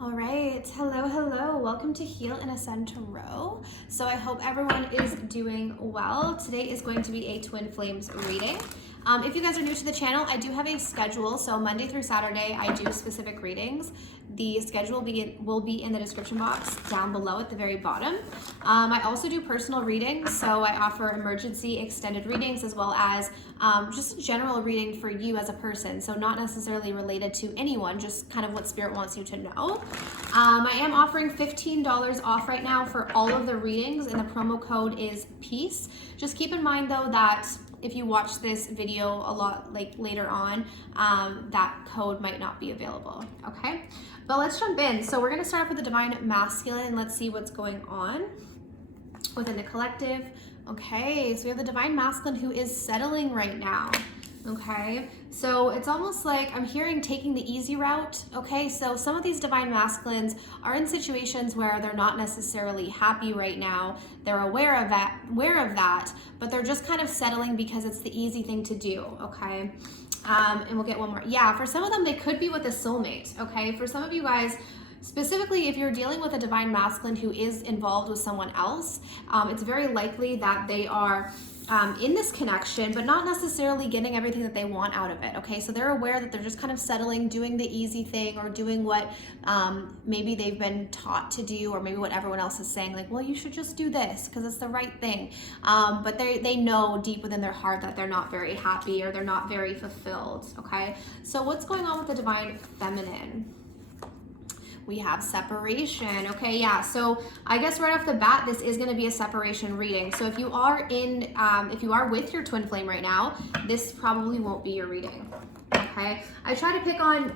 All right, hello. Welcome to Heal and Ascend to Row. So I hope everyone is doing well. Today is going to be a Twin Flames reading. If you guys are new to the channel, I do have a schedule. So Monday through Saturday, I do specific readings. The schedule will be in the description box down below at the very bottom. I also do personal readings. So I offer emergency extended readings as well as just a general reading for you as a person. So not necessarily related to anyone, just kind of what Spirit wants you to know. I am offering $15 off right now for all of the readings, and the promo code is PEACE. Just keep in mind though that if you watch this video a lot later on, that code might not be available, okay? But let's jump in. So we're gonna start off with the Divine Masculine and let's see what's going on within the collective. Okay, so we have the Divine Masculine who is settling right now. Okay, so it's almost like I'm hearing taking the easy route. Okay, so some of these Divine Masculines are in situations where they're not necessarily happy right now. They're aware of that, but they're just kind of settling because it's the easy thing to do. Okay, and we'll get one more. Yeah, for some of them, they could be with a soulmate. Okay, for some of you guys, specifically, if you're dealing with a Divine Masculine who is involved with someone else, it's very likely that they are in this connection, but not necessarily getting everything that they want out of it, okay? So they're aware that they're just kind of settling, doing the easy thing, or doing what maybe they've been taught to do, or maybe what everyone else is saying, like, well, you should just do this because it's the right thing. But they know deep within their heart that they're not very happy or they're not very fulfilled, okay? So what's going on with the Divine Feminine? We have separation. Okay, yeah, so I guess right off the bat, this is going to be a separation reading. So if you are with your twin flame right now, this probably won't be your reading. Okay, I try to pick on,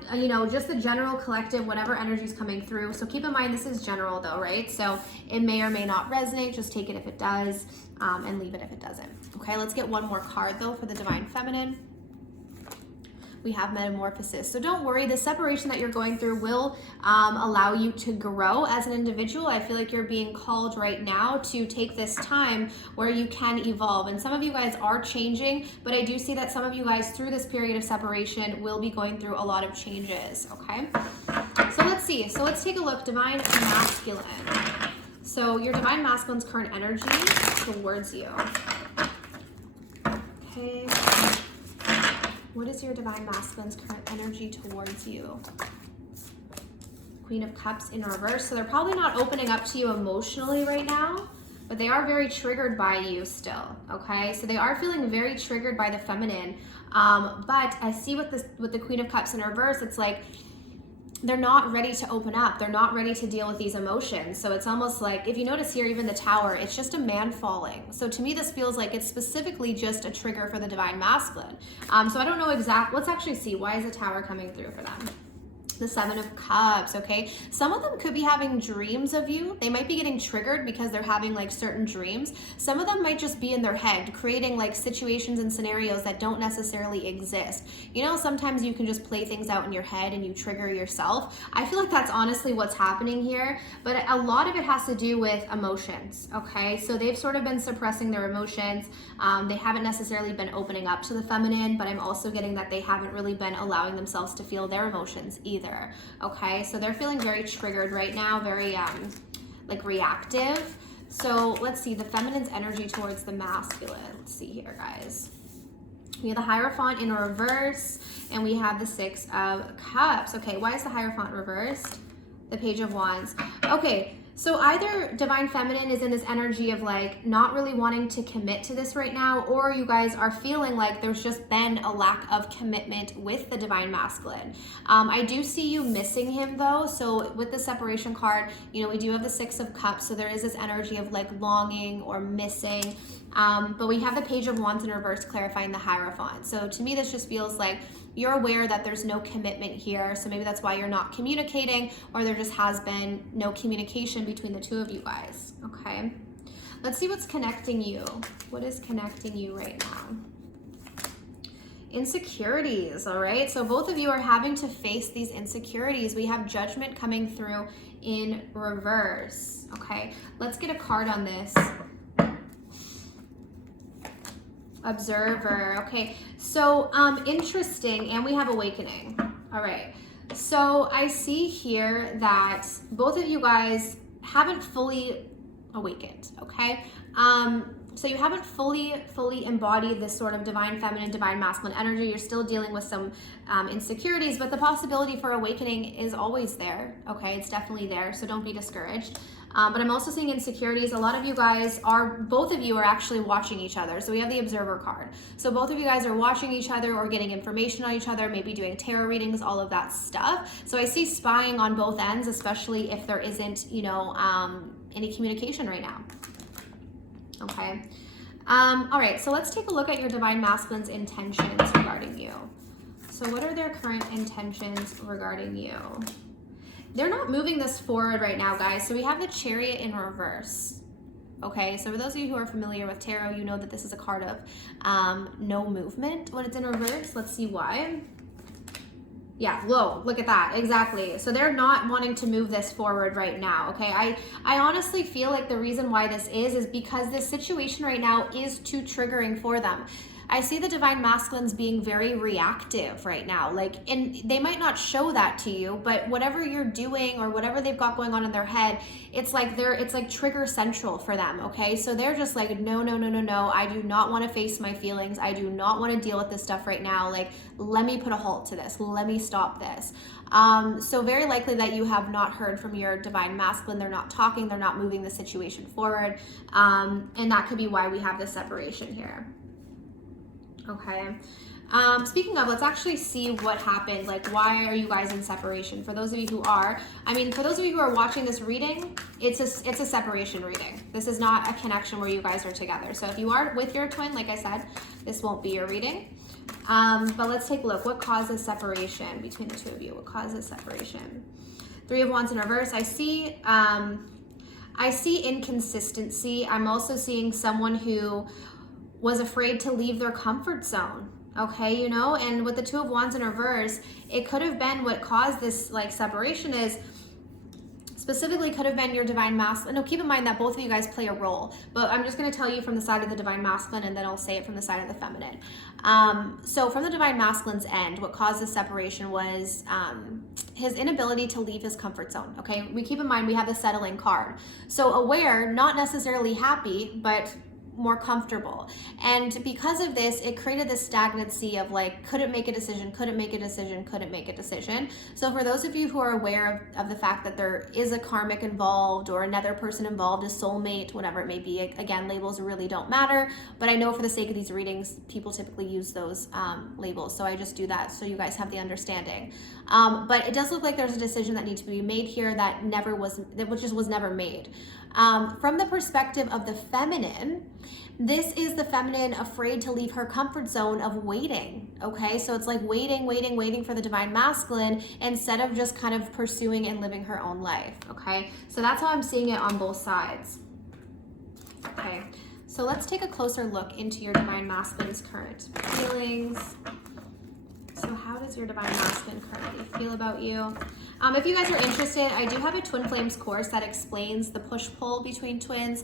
just the general collective, whatever energy is coming through. So keep in mind, this is general though, right? So it may or may not resonate. Just take it if it does, and leave it if it doesn't. Okay, let's get one more card though for the Divine Feminine. We have Metamorphosis. So don't worry, the separation that you're going through will allow you to grow as an individual. I feel like you're being called right now to take this time where you can evolve. And some of you guys are changing, but I do see that some of you guys through this period of separation will be going through a lot of changes, okay? So let's see. So let's take a look. Divine Masculine. So your Divine Masculine's current energy towards you. Okay. What is your Divine Masculine's current energy towards you? Queen of Cups in reverse. So they're probably not opening up to you emotionally right now, but they are very triggered by you still, okay? So they are feeling very triggered by the feminine. But I see with the Queen of Cups in reverse, it's like they're not ready to open up. They're not ready to deal with these emotions. So it's almost like, if you notice here, even the Tower, it's just a man falling. So to me, this feels like it's specifically just a trigger for the Divine Masculine. So I don't know let's actually see, why is the Tower coming through for them? The Seven of Cups, okay? Some of them could be having dreams of you. They might be getting triggered because they're having like certain dreams. Some of them might just be in their head, creating like situations and scenarios that don't necessarily exist. Sometimes you can just play things out in your head and you trigger yourself. I feel like that's honestly what's happening here, but a lot of it has to do with emotions, okay? So they've sort of been suppressing their emotions. They haven't necessarily been opening up to the feminine, but I'm also getting that they haven't really been allowing themselves to feel their emotions either. Okay, so they're feeling very triggered right now, very reactive. So let's see the feminine's energy towards the masculine. Let's see here, guys. We have the Hierophant in reverse, and we have the Six of Cups. Okay, why is the Hierophant reversed? The Page of Wands. Okay, so either Divine Feminine is in this energy of like not really wanting to commit to this right now, or you guys are feeling like there's just been a lack of commitment with the Divine Masculine. I do see you missing him though. So with the separation card, we do have the Six of Cups. So there is this energy of like longing or missing. But we have the Page of Wands in reverse clarifying the Hierophant. So to me, this just feels like you're aware that there's no commitment here. So maybe that's why you're not communicating, or there just has been no communication between the two of you guys, okay? Let's see what's connecting you. What is connecting you right now? Insecurities, all right? So both of you are having to face these insecurities. We have Judgment coming through in reverse, okay? Let's get a card on this. Observer. Okay, so interesting. And we have Awakening. All right, So I see here that both of you guys haven't fully awakened, okay? So you haven't fully embodied this sort of divine feminine, divine masculine energy. You're still dealing with some insecurities, but the possibility for awakening is always there, okay? It's definitely there, so don't be discouraged. But I'm also seeing insecurities. A lot of you guys both of you are actually watching each other. So we have the observer card. So both of you guys are watching each other or getting information on each other, maybe doing tarot readings, all of that stuff. So I see spying on both ends, especially if there isn't, any communication right now. Okay. All right, so let's take a look at your divine masculine's intentions regarding you. So what are their current intentions regarding you? They're not moving this forward right now, guys. So we have the Chariot in reverse. Okay, so for those of you who are familiar with tarot, you know that this is a card of no movement when it's in reverse. Let's see why. Yeah, whoa, look at that, exactly. So they're not wanting to move this forward right now, okay? I honestly feel like the reason why this is because this situation right now is too triggering for them. I see the divine masculines being very reactive right now, and they might not show that to you, but whatever you're doing or whatever they've got going on in their head, it's like trigger central for them, okay? So they're just like, no, I do not want to face my feelings. I do not want to deal with this stuff right now. Let me put a halt to this. Let me stop this. So very likely that you have not heard from your divine masculine. They're not talking. They're not moving the situation forward. And that could be why we have this separation here. Okay. Speaking of, let's actually see what happened. Why are you guys in separation? For those of you who are, for those of you who are watching this reading, it's a separation reading. This is not a connection where you guys are together. So if you are with your twin, like I said, this won't be your reading. But let's take a look. What causes separation between the two of you? What causes separation? Three of Wands in reverse. I see inconsistency. I'm also seeing someone who was afraid to leave their comfort zone. Okay, and with the Two of Wands in reverse, it could have been what caused this separation is specifically could have been your divine masculine. No, keep in mind that both of you guys play a role, but I'm just going to tell you from the side of the divine masculine and then I'll say it from the side of the feminine. So from the divine masculine's end, what caused this separation was his inability to leave his comfort zone. Okay, we keep in mind we have the settling card. So aware, not necessarily happy, but more comfortable. And because of this, it created this stagnancy of couldn't make a decision, couldn't make a decision, couldn't make a decision. So for those of you who are aware of the fact that there is a karmic involved or another person involved, a soulmate, whatever it may be, again, labels really don't matter, but I know for the sake of these readings, people typically use those labels. So I just do that so you guys have the understanding. But it does look like there's a decision that needs to be made here that was never made. From the perspective of the feminine, this is the feminine afraid to leave her comfort zone of waiting, okay? So it's waiting for the divine masculine instead of just kind of pursuing and living her own life, okay? So that's how I'm seeing it on both sides. Okay, so let's take a closer look into your divine masculine's current feelings. So how does your divine masculine currently feel about you? If you guys are interested, I do have a Twin Flames course that explains the push-pull between twins.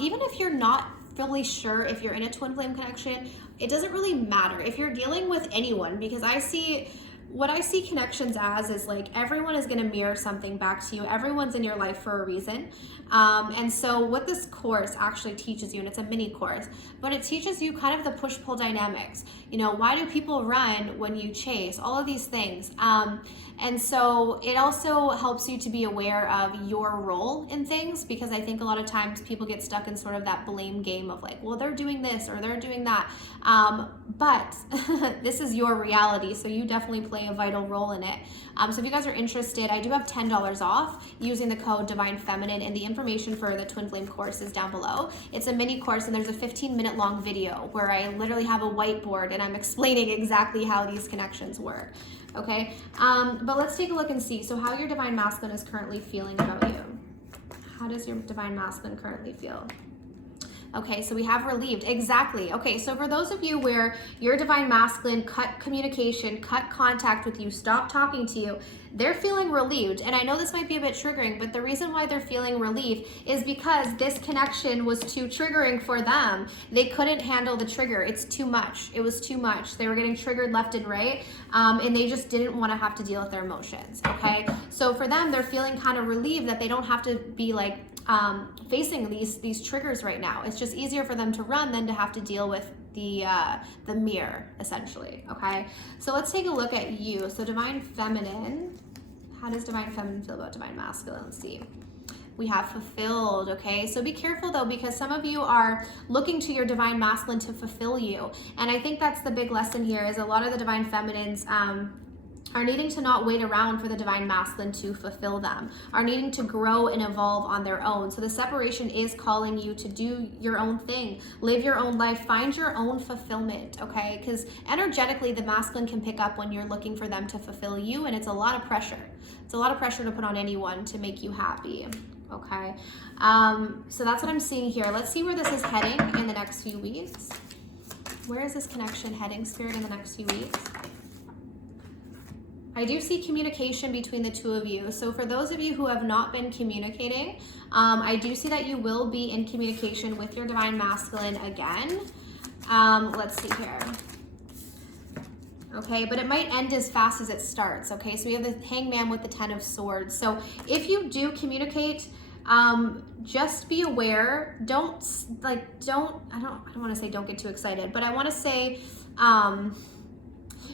Even if you're not fully sure if you're in a twin flame connection, it doesn't really matter if you're dealing with anyone, because what I see connections as is everyone is going to mirror something back to you. Everyone's in your life for a reason. And so what this course actually teaches you, and it's a mini course, but it teaches you kind of the push-pull dynamics. Why do people run when you chase? All of these things. And so it also helps you to be aware of your role in things, because I think a lot of times people get stuck in sort of that blame game of well, they're doing this or they're doing that. But this is your reality, so you definitely play a vital role in it. So if you guys are interested, I do have $10 off using the code Divine Feminine, and the information for the Twin Flame course is down below. It's a mini course, and there's a 15-minute long video where I literally have a whiteboard and I'm explaining exactly how these connections work. Okay, but let's take a look and see. So how your divine masculine is currently feeling about you. How does your divine masculine currently feel? Okay, so we have relieved. Exactly. Okay, so for those of you where your divine masculine cut communication, cut contact with you, stop talking to you, they're feeling relieved. And I know this might be a bit triggering, but the reason why they're feeling relief is because this connection was too triggering for them. They couldn't handle the trigger. It's too much. It was too much. They were getting triggered left and right, and they just didn't want to have to deal with their emotions, okay? So for them, they're feeling kind of relieved that they don't have to be like facing these triggers right now. It's just easier for them to run than to have to deal with the mirror, essentially, okay? So let's take a look at you. So divine feminine, how does divine feminine feel about divine masculine? Let's see. We have fulfilled, okay? So be careful though, because some of you are looking to your divine masculine to fulfill you. And I think that's the big lesson here, is a lot of the divine feminines are needing to not wait around for the divine masculine to fulfill them, are needing to grow and evolve on their own. So the separation is calling you to do your own thing, live your own life, find your own fulfillment, okay? Because energetically, the masculine can pick up when you're looking for them to fulfill you, and it's a lot of pressure. It's a lot of pressure to put on anyone to make you happy, okay? So that's what I'm seeing here. Let's see where this is heading in the next few weeks. Where is this connection heading, Spirit, in the next few weeks? I do see communication between the two of you. So for those of you who have not been communicating, I do see that you will be in communication with your divine masculine again. Let's see here. Okay, but it might end as fast as it starts, okay? So we have the Hangman with the 10 of Swords. So if you do communicate, just be aware. I don't want to say don't get too excited, but I want to say,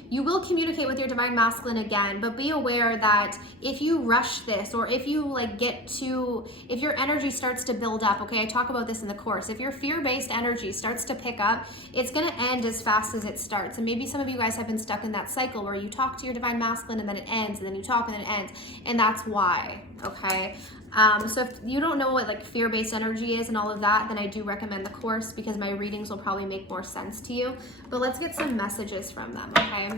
you will communicate with your divine masculine again, but be aware that if you rush this, or if you if your energy starts to build up, okay, I talk about this in the course, if your fear-based energy starts to pick up, it's gonna end as fast as it starts. And maybe some of you guys have been stuck in that cycle where you talk to your divine masculine and then it ends, and then you talk and then it ends, and that's why, okay? So if you don't know what like fear-based energy is and all of that, then I do recommend the course, because my readings will probably make more sense to you. But let's get some messages from them, okay?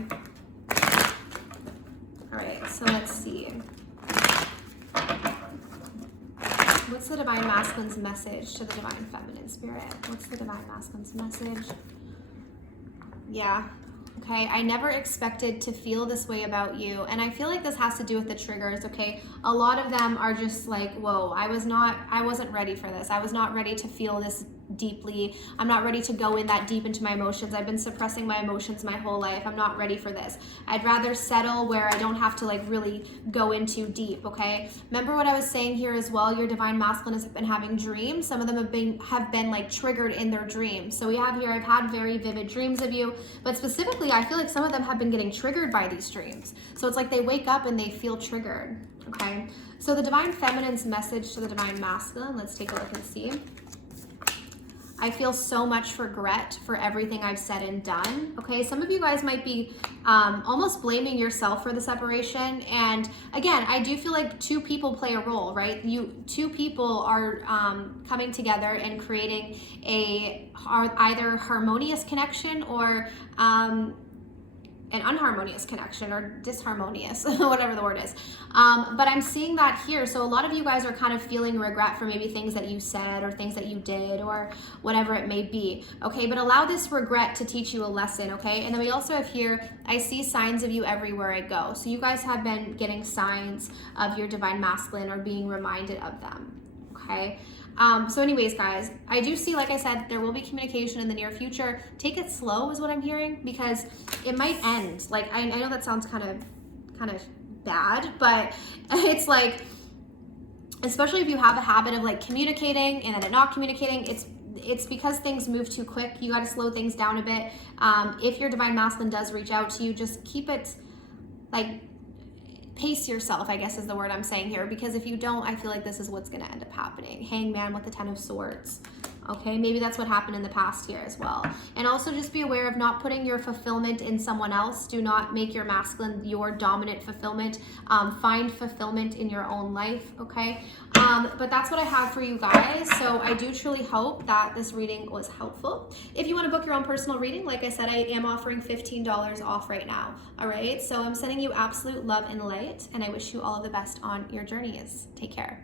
All right, so let's see. What's the divine masculine's message to the divine feminine, Spirit? What's the divine masculine's message? Yeah. Okay, I never expected to feel this way about you. And I feel like this has to do with the triggers, okay? A lot of them are just like, whoa, I wasn't ready for this. I was not ready to feel this deeply. I'm not ready to go in that deep into my emotions. I've been suppressing my emotions my whole life. I'm not ready for this. I'd rather settle where I don't have to like really go in too deep, okay? Remember what I was saying here as well, your divine masculine has been having dreams. Some of them have been like triggered in their dreams. So we have here, I've had very vivid dreams of you, but specifically, I feel like some of them have been getting triggered by these dreams. So it's like they wake up and they feel triggered, okay? So the divine feminine's message to the divine masculine, let's take a look and see. I feel so much regret for everything I've said and done. Okay, some of you guys might be almost blaming yourself for the separation. And again, I do feel like two people play a role, right? Two people are coming together and creating either harmonious connection or an unharmonious connection, or disharmonious, whatever the word is. But I'm seeing that here. So a lot of you guys are kind of feeling regret for maybe things that you said or things that you did or whatever it may be. Okay, but allow this regret to teach you a lesson, okay? And then we also have here, I see signs of you everywhere I go. So you guys have been getting signs of your divine masculine or being reminded of them, okay? So anyways, guys, I do see, like I said, there will be communication in the near future. Take it slow is what I'm hearing, because it might end. Like, I know that sounds kind of bad, but it's like, especially if you have a habit of like communicating and then not communicating, it's because things move too quick. You got to slow things down a bit. If your divine masculine does reach out to you, just keep it like, pace yourself, I guess is the word I'm saying here, because if you don't, I feel like this is what's going to end up happening. Hangman with the 10 of Swords. Okay, maybe that's what happened in the past here as well. And also just be aware of not putting your fulfillment in someone else. Do not make your masculine your dominant fulfillment. Find fulfillment in your own life, okay? But that's what I have for you guys. So I do truly hope that this reading was helpful. If you want to book your own personal reading, like I said, I am offering $15 off right now, all right? So I'm sending you absolute love and light, and I wish you all of the best on your journeys. Take care.